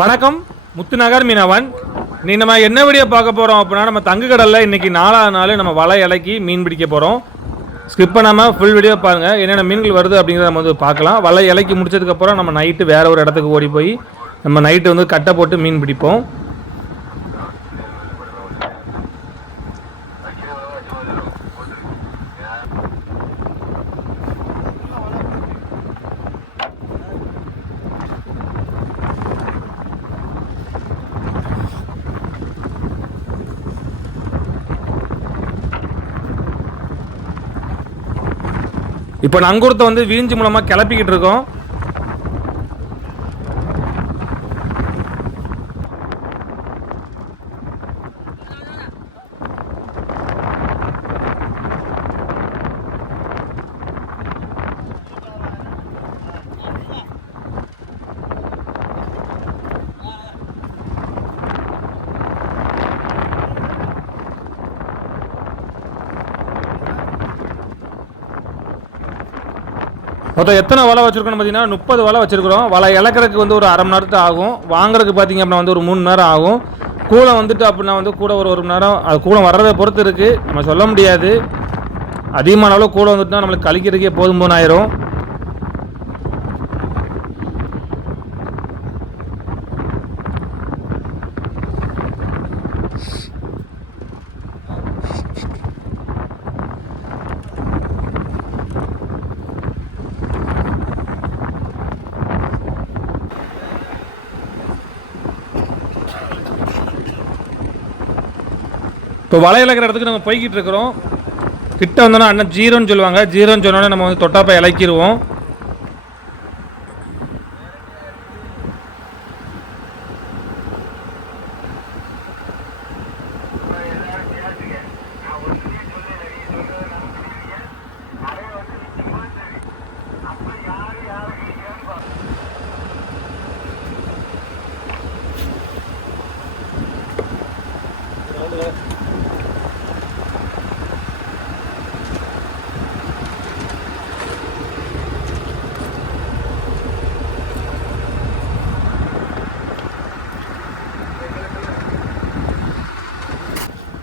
வணக்கம். முத்துநகர் மீனவன். நீ நம்ம என்ன வீடியோ பார்க்க போகிறோம் அப்படின்னா நம்ம தங்கு கடலில் இன்றைக்கி நாலாவது நாள் நம்ம வலை இலக்கி மீன் பிடிக்க போகிறோம் ஸ்கிப் பண்ணாமல் ஃபுல் வீடியோ பாருங்கள் என்னென்ன மீன்கள் வருது அப்படிங்கிறத நம்ம வந்து பார்க்கலாம். வலை இலக்கி முடிச்சதுக்கப்புறம் நம்ம நைட்டு வேற ஒரு இடத்துக்கு ஓடி போய் நம்ம நைட்டு வந்து கட்டை போட்டு மீன் பிடிப்போம். இப்போ நங்கூரத்தை வந்து வீஞ்சு மூலமாக கிளப்பிக்கிட்டு இருக்கோம். மொத்தம் எத்தனை வலை வச்சிருக்கோம்னு பார்த்தீங்கன்னா முப்பது வலை வச்சுருக்குறோம். வலை இழக்கிறதுக்கு வந்து ஒரு அரை மணி நேரத்து ஆகும். வாங்குறதுக்கு பார்த்தீங்க அப்படின்னா வந்து ஒரு மூணு நேரம் ஆகும். கூலம் வந்துட்டு அப்படின்னா வந்து கூட ஒரு ஒரு மணி நேரம் அது கூலம் வர்றதை பொறுத்து இருக்குது நம்ம சொல்ல முடியாது. அதிகமான அளவு கூலம் வந்துட்டுனா நம்மளுக்கு கழிக்கிறதுக்கே போதும் போதும் ஆயிரும். இப்போ வலை இடத்துக்கு நம்ம போய்கிட்டு இருக்கிறோம். கிட்ட வந்தோன்னா அண்ணன் ஜீரோன்னு சொல்லுவாங்க. ஜீரோன்னு சொன்னோன்னே நம்ம வந்து தொட்டாப்பை இலக்கிடுவோம்.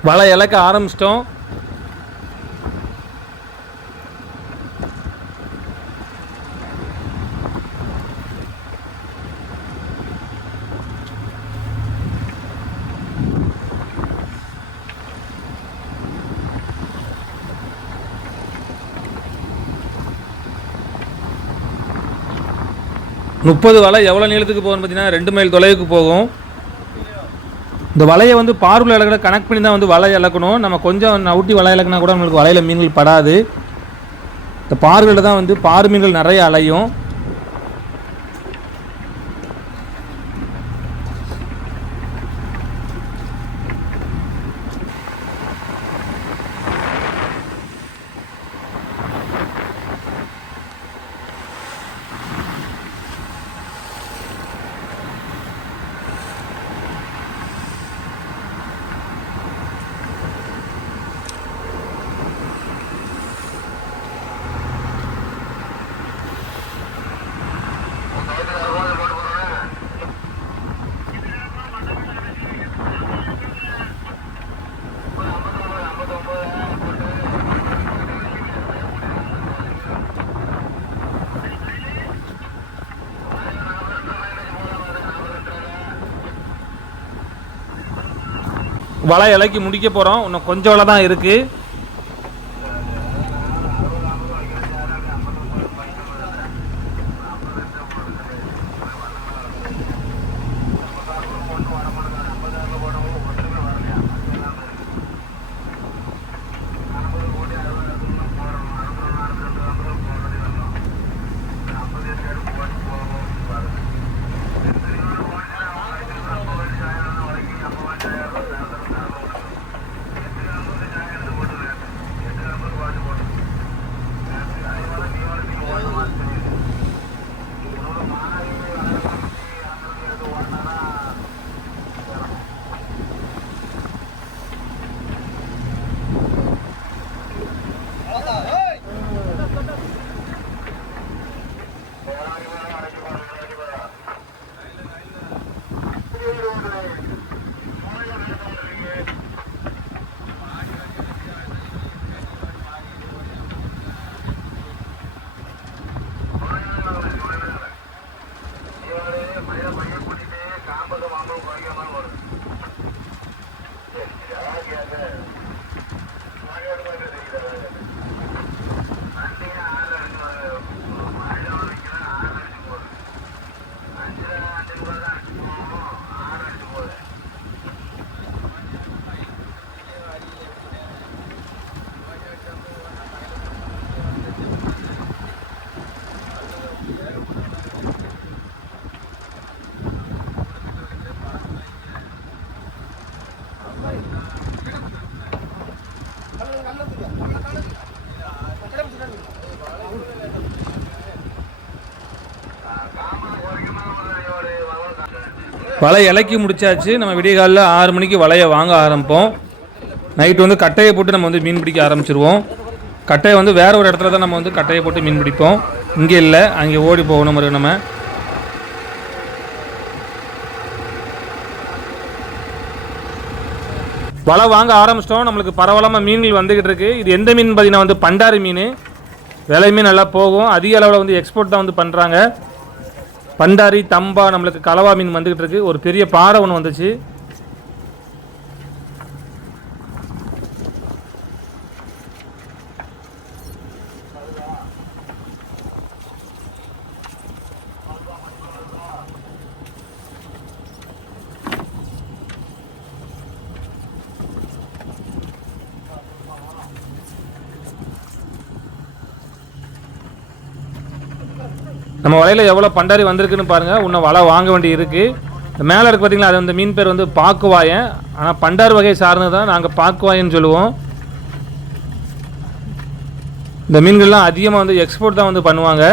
வலை இழக்க ஆரம்பிச்சிட்டோம். முப்பது வலை எவ்வளோ நீளத்துக்கு போகும்னு பார்த்தீங்கன்னா ரெண்டு மைல் தொலைவுக்கு போகும். இந்த வலையை வந்து பார்வையில் இலக்கிற கனெக்ட் பண்ணி தான் வந்து வலை இழக்கணும் நம்ம கொஞ்சம் நவுட்டி வலை இலக்குனா கூட நம்மளுக்கு வலையில் மீன்கள் படாது. இந்த பார்வையில் தான் வந்து பார் மீன்கள் நிறைய அலையும். வலை இலக்கி முடிக்க போகிறோம் இன்னும் கொஞ்சம் வலை தான் இருக்குது வலை இலக்கி முடிச்சாச்சு. நம்ம விடிய காலில் ஆறு மணிக்கு வலையை வாங்க ஆரம்பிப்போம். நைட்டு வந்து கட்டையை போட்டு நம்ம வந்து மீன் பிடிக்க ஆரம்பிச்சிருவோம். கட்டையை வந்து வேறு ஒரு இடத்துல தான் நம்ம வந்து கட்டையை போட்டு மீன் பிடிப்போம். இங்கே இல்லை அங்கே ஓடி போகணும் நம்ம. வலை வாங்க ஆரம்பிச்சிட்டோம். நம்மளுக்கு பரவலமாக மீன்கள் வந்துக்கிட்டு இருக்கு. இது எந்த மீன் பார்த்தீங்கன்னா வந்து பண்டாரி மீன். விலையுமே நல்லா போகும். அதிக அளவில் வந்து எக்ஸ்போர்ட் தான் வந்து பண்ணுறாங்க பண்டாரி தம்பா நம்மளுக்கு கலவா மீன் வந்துக்கிட்டு இருக்கு. ஒரு பெரிய பாறை ஒன்று வந்துச்சு. நம்ம வலையில் எவ்வளோ பண்டாரி வந்திருக்குன்னு பாருங்கள் இன்னும் வலை வாங்க வேண்டி இருக்குது மேலே இருக்கு பார்த்தீங்களா அது அந்த மீன் பேர் வந்து பாக்குவாயன். ஆனால் பண்டார் வகை சார்ந்து தான் நாங்கள் பாக்குவாயன்னு சொல்லுவோம். இந்த மீன்கள்லாம் அதிகமாக வந்து எக்ஸ்போர்ட் தான் வந்து பண்ணுவாங்க.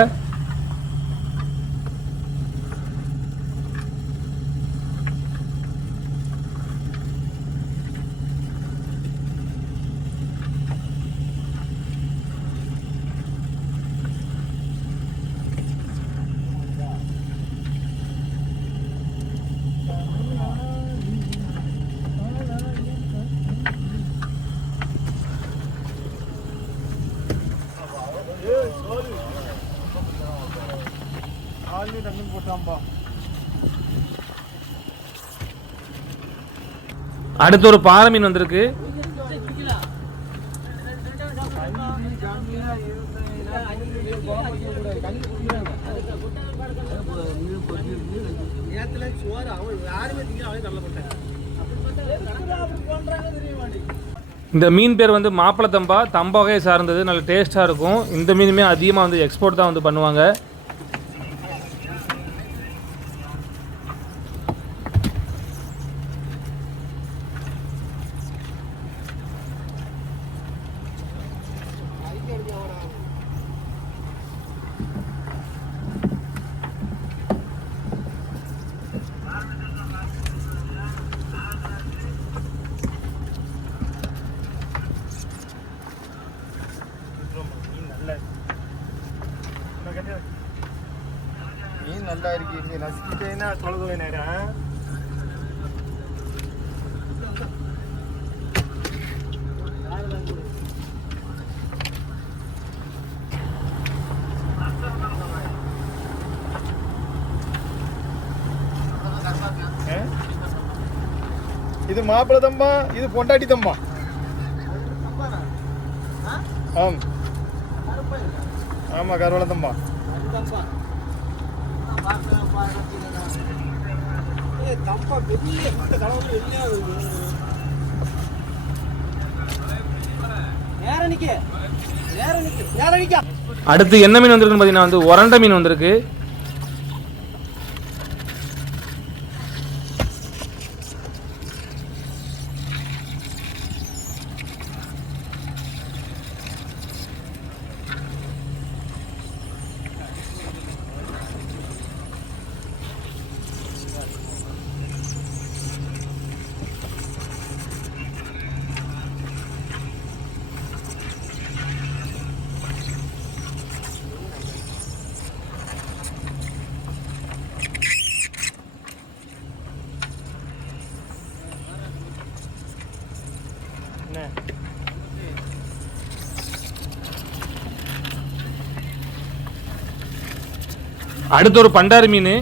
அடுத்து ஒரு பாறை மீன் வந்திருக்கு. இந்த மீன் பேர் வந்து மாப்பிள தம்பா. தம்பா வகையை சார்ந்தது. நல்ல டேஸ்ட்டாக இருக்கும். இந்த மீனுமே அதிகமாக வந்து எக்ஸ்போர்ட் தான் வந்து பண்ணுவாங்க மீன் நல்லா இருக்கு இங்க நசுக்கிட்டேன்னா தொலைது நேரம் இது மாப்பிள தம்பா இது பொண்டாட்டி தம்பா? ஆம். ஆமா கருவள தம்பா. அடுத்து என்ன மீன் வந்திருக்குன்னு பார்த்தீங்கன்னா வந்து உரண்ட மீன் வந்திருக்கு என்ன அடுத்து ஒரு பண்டாரி மீன்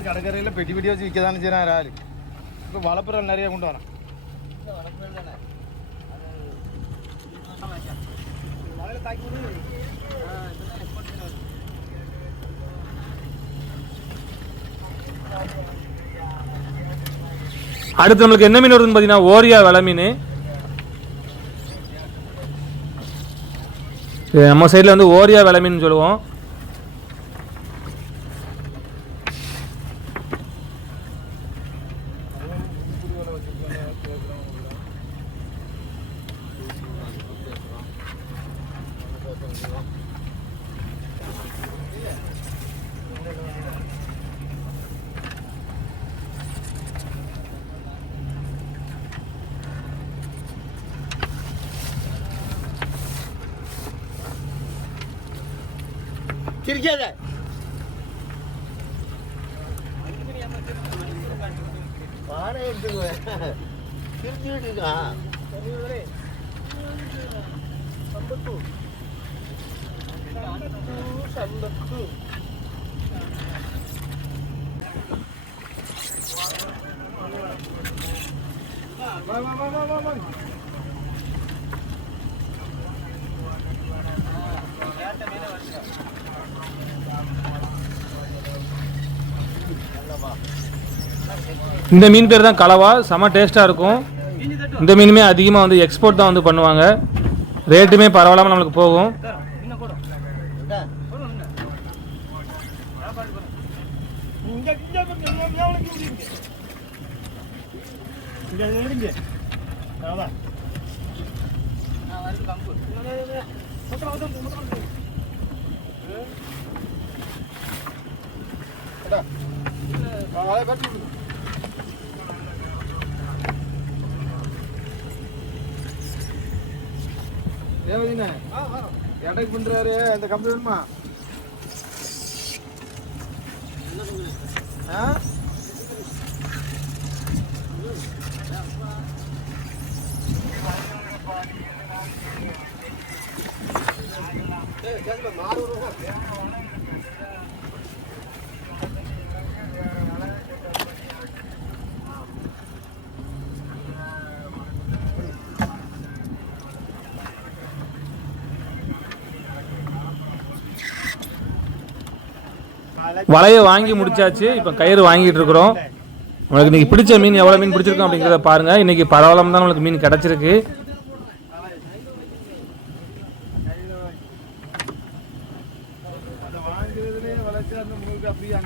பெட்டி പെട്ടി പെട്ടി വെച്ച് വിൽക്കാതാണ് ചെയ്യാൻ ഒരാൾ ഇപ്പോൾ വളപ്പുറം എല്ലാവരെയും കൊണ്ടുപോകണം அடுத்து நம்மளுக்கு என்ன மீன் வருதுன்னு பார்த்தீங்கன்னா ஓரியா விலை மீன் நம்ம சைடில் வந்து ஓரியா விலை மீன் சொல்லுவோம் பானை எடுத்துக்குவேன் சிரிச்சுட்டு இருக்கான் சம்பத்து வா வா வா வா வா வா இந்த மீன் பேர் தான் கலவா செம டேஸ்ட்டாக இருக்கும் இந்த மீனுமே அதிகமாக வந்து எக்ஸ்போர்ட் தான் வந்து பண்ணுவாங்க ரேட்டுமே பரவாயில்லாமல் நம்மளுக்கு போகும் இங்க இங்க தேவதினே அட்டாக் பண்ணுறாரு அந்த கம்பெனி வேணுமா? வலையை வாங்கி முடிச்சாச்சு. இப்போ கயிறு வாங்கிட்டு இருக்கிறோம். உங்களுக்கு இன்னைக்கு பிடிச்ச மீன் எவ்வளோ மீன் பிடிச்சிருக்கோம் அப்படிங்கிறத பாருங்க. இன்னைக்கு பரவாயில்லாம தான் நம்மளுக்கு மீன் கிடச்சிருக்கு. அப்படியே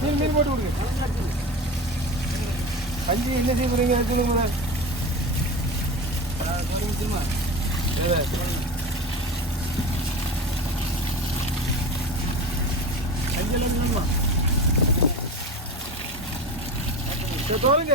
மீன் மீன் போட்டு விடுங்க கஞ்சி என்ன செய்ய போறீங்க சொல்லுங்க அஞ்சல் வேணுமா சரி தோலுங்க.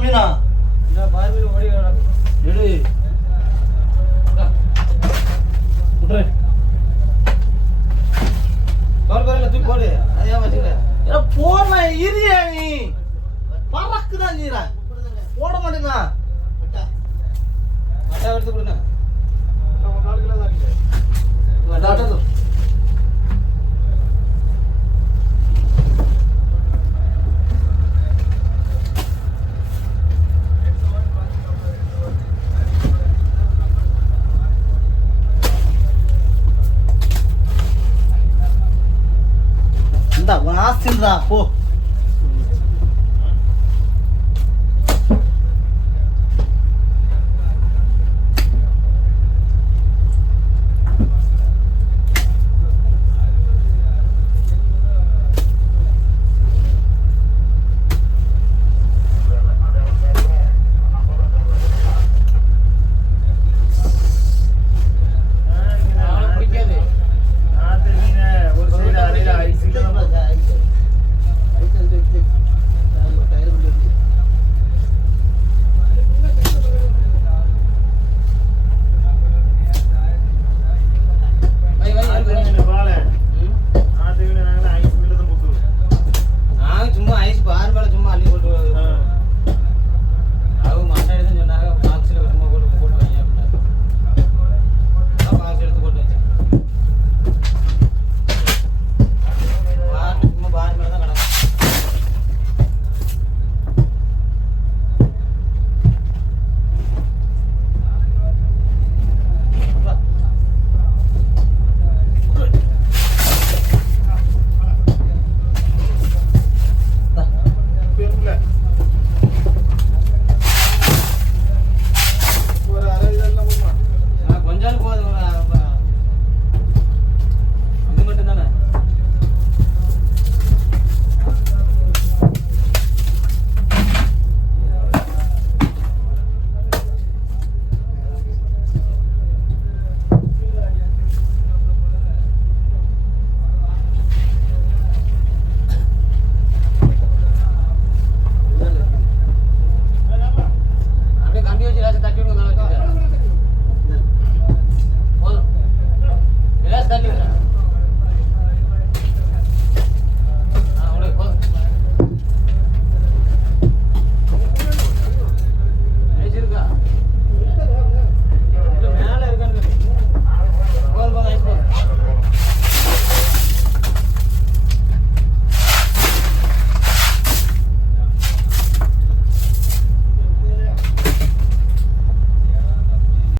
மீனா இந்த lá, pô.